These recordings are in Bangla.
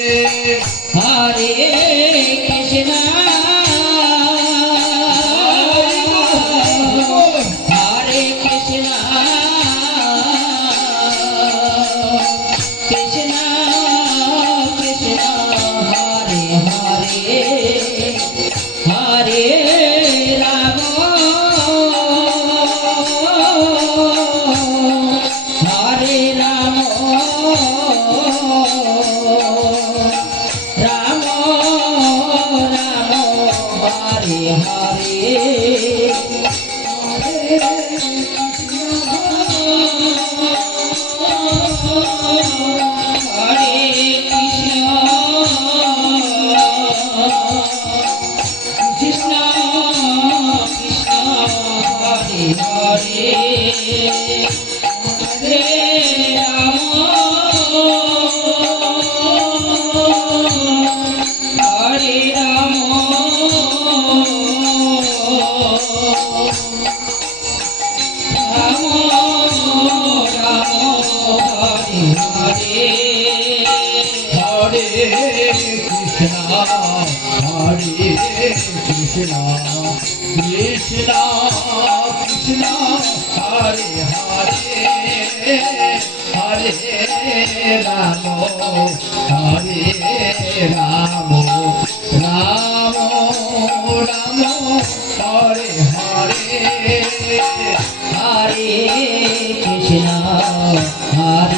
Hare Hare Hare Ramo, Hare Ramo.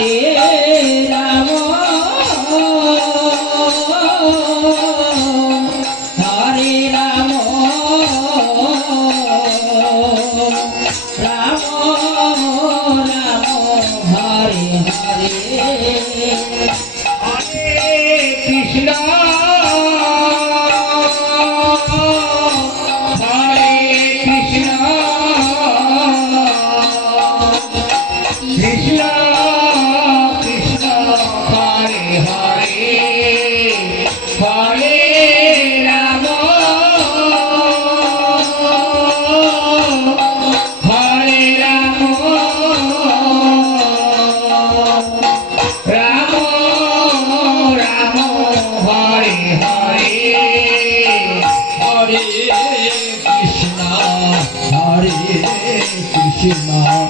রে Krishna